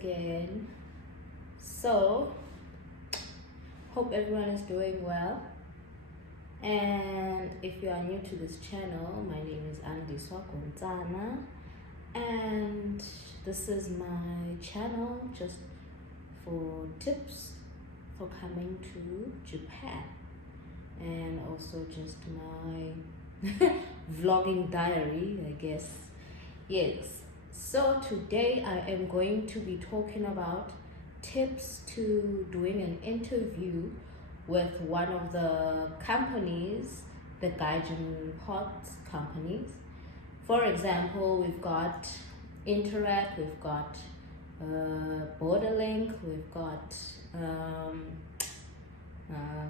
again. So, hope everyone is doing well. And if you are new to this channel, my name is Andy Swakontana, and this is my channel just for tips for coming to Japan, and also just my vlogging diary, I guess. Yes, so today I am going to be talking about tips to doing an interview with one of the companies, the Gaijin Pots companies. For example, we've got Interact, we've got Borderlink, we've got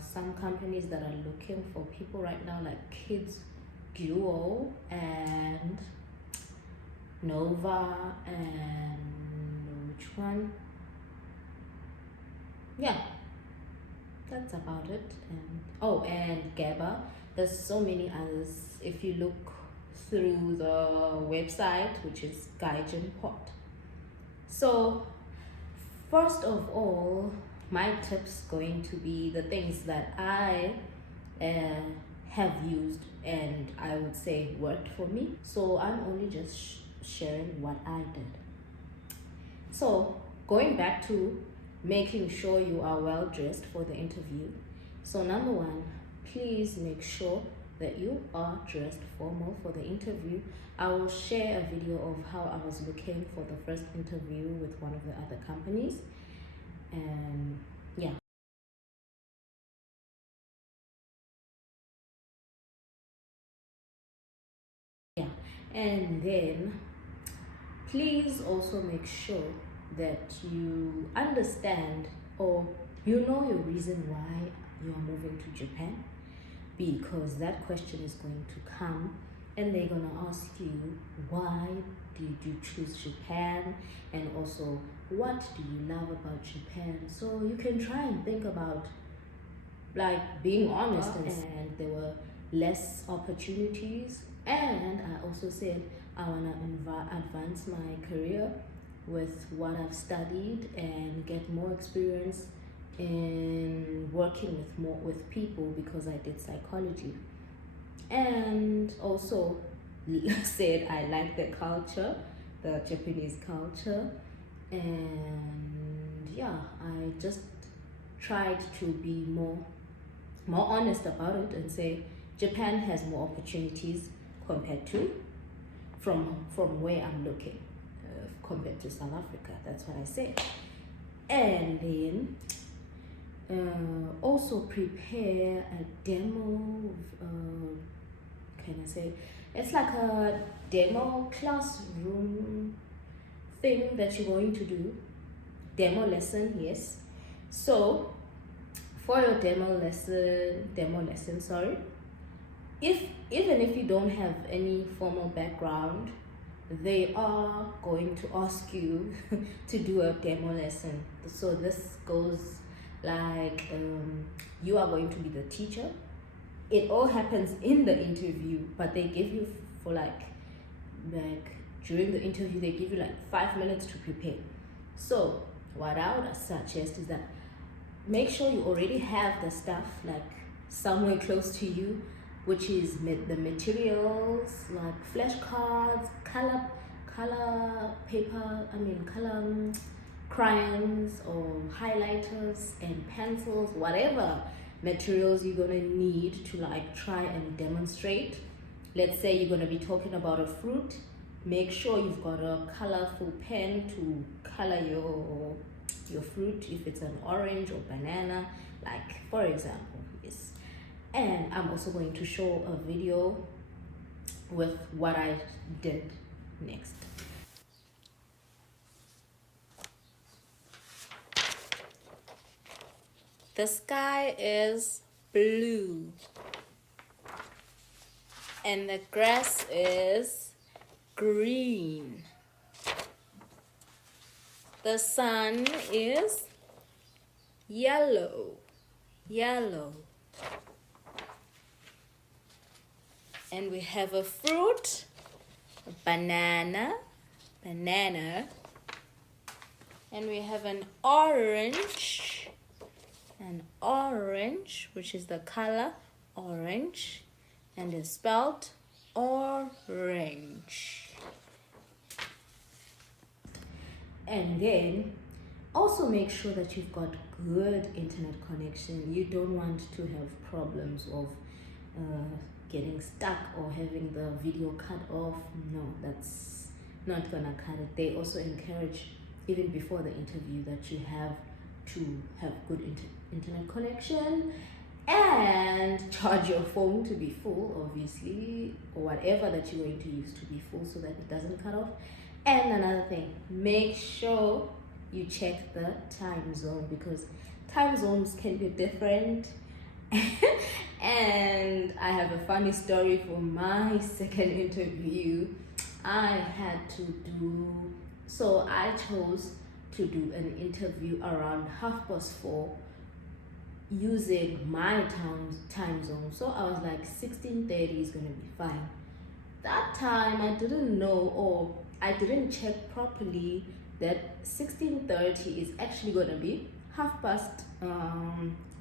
some companies that are looking for people right now, like Kids Duo and Nova, and which one? Yeah, that's about it. And GABA. There's so many others if you look through the website, which is Gaijin Pot. So first of all, my tips going to be the things that I have used and I would say worked for me. So I'm only just sharing what I did. So going back to making sure you are well dressed for the interview. So number one, please make sure that you are dressed formal for the interview. I will share a video of how I was looking for the first interview with one of the other companies. And yeah. And then please also make sure that you understand or you know your reason why you are moving to Japan, because that question is going to come and they're going to ask you, why did you choose Japan, and also what do you love about Japan? So you can try and think about like being honest, and there were less opportunities. And I also said I want to advance my career with what I've studied and get more experience in working with people, because I did psychology. And also said I like the culture, the Japanese culture. And yeah, I just tried to be more honest about it and say Japan has more opportunities compared to from where I'm looking, compared to South Africa. That's what I said. And then also prepare a demo. Can I say it's like a demo classroom thing that you're going to do, demo lesson. Yes. So for your demo lesson, sorry, even if you don't have any formal background, they are going to ask you to do a demo lesson. So this goes like you are going to be the teacher. It all happens in the interview, but they give you for like during the interview they give you like 5 minutes to prepare. So what I would suggest is that make sure you already have the stuff like somewhere close to you, which is the materials like flashcards, color paper, color crayons or highlighters and pencils, whatever materials you're gonna need to like try and demonstrate. Let's say you're gonna be talking about a fruit. Make sure you've got a colorful pen to color your fruit, if it's an orange or banana, like for example. Yes. And I'm also going to show a video with what I did next. The sky is blue and the grass is green. The sun is yellow. And we have a fruit, a banana. And we have an orange, which is the color orange, and it's spelled orange. And then also make sure that you've got good internet connection. You don't want to have problems of getting stuck or having the video cut off. No, that's not gonna cut it. They also encourage, even before the interview, that you have to have good internet connection, and charge your phone to be full, obviously, or whatever that you're going to use to be full, so that it doesn't cut off. And another thing, make sure you check the time zone, because time zones can be different. And I have a funny story for my second interview. I chose to do an interview around 4:30 using my time zone. So I was like, 16:30 is gonna be fine. That time I didn't know, or I didn't check properly, that 16:30 is actually gonna be 4:30.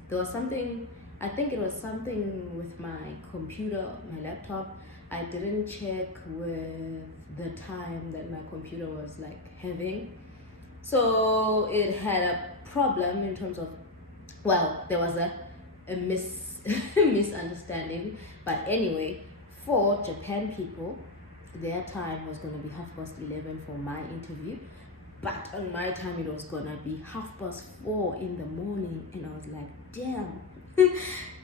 There was something, I think it was something with my computer, my laptop. I didn't check with the time that my computer was like having. So it had a problem in terms of, well, there was a misunderstanding. But anyway, for Japan people, their time was going to be 11:30 for my interview. But on my time, it was going to be 4:30 in the morning. And I was like, damn.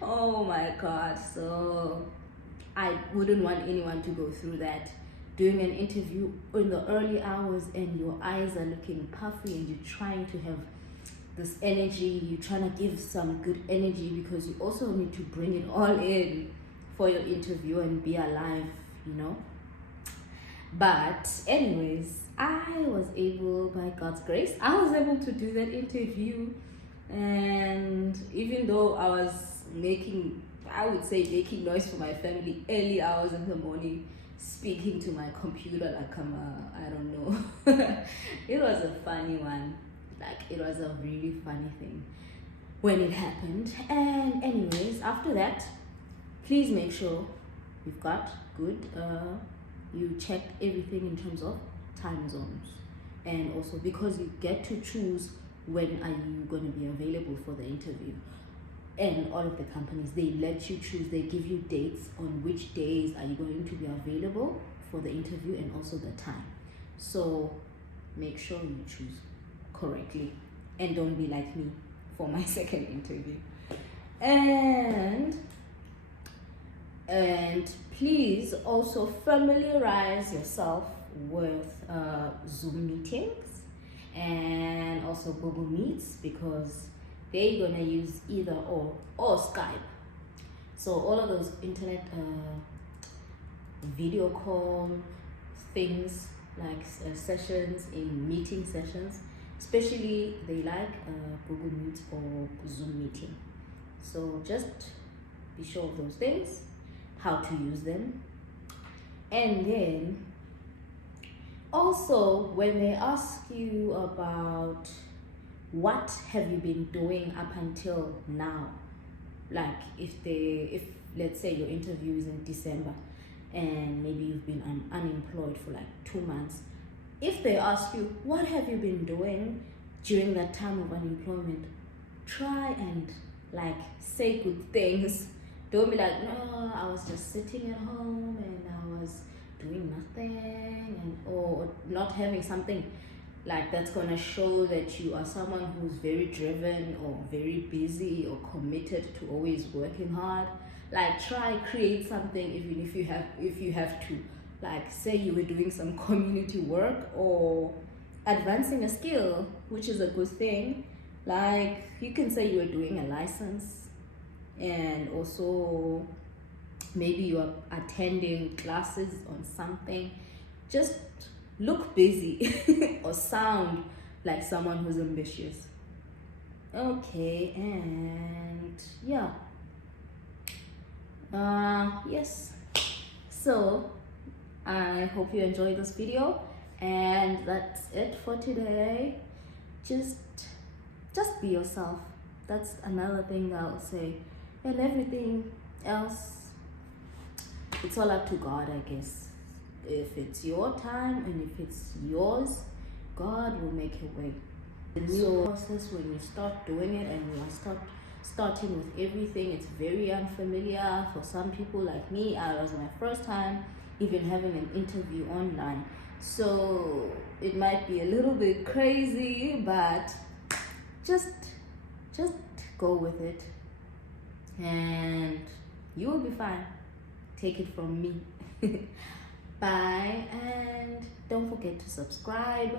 Oh my God. So I wouldn't want anyone to go through that. Doing an interview in the early hours and your eyes are looking puffy and you're trying to have this energy, you're trying to give some good energy, because you also need to bring it all in for your interview and be alive, you know. But anyways, I was able, by God's grace, I was able to do that interview. And even though I was making noise for my family early hours in the morning, speaking to my computer like I don't know. It was a funny one. Like, it was a really funny thing when it happened. And anyways, after that, please make sure you've got good, you checked everything in terms of time zones. And also, because you get to choose when are you going to be available for the interview. And all of the companies, they let you choose, they give you dates on which days are you going to be available for the interview, and also the time. So make sure you choose correctly and don't be like me for my second interview. And please also familiarize yourself with Zoom meetings and also Google Meets, because they're gonna use either or Skype. So all of those internet video call things, like sessions, in meeting sessions, especially they like Google Meet or Zoom meeting. So just be sure of those things, how to use them. And then also, when they ask you about what have you been doing up until now, like if let's say your interview is in December and maybe you've been unemployed for like 2 months, if they ask you what have you been doing during that time of unemployment, try and like say good things. Don't be like, no, I was just sitting at home and I was doing nothing, and or not having something like that's gonna show that you are someone who's very driven or very busy or committed to always working hard. Like, try create something, even if you have to, like say you were doing some community work or advancing a skill, which is a good thing. Like, you can say you were doing a license, and also maybe you are attending classes on something. Just look busy or sound like someone who's ambitious. Okay, and yeah. Yes. So I hope you enjoyed this video, and that's it for today. just just be yourself. That's another thing I'll say. And everything else, it's all up to God, I guess. If it's your time and if it's yours, God will make a way. The new process, when you start doing it and you are starting with everything, it's very unfamiliar for some people like me. It was my first time even having an interview online, so it might be a little bit crazy, but just go with it and you will be fine. Take it from me. Bye, and don't forget to subscribe,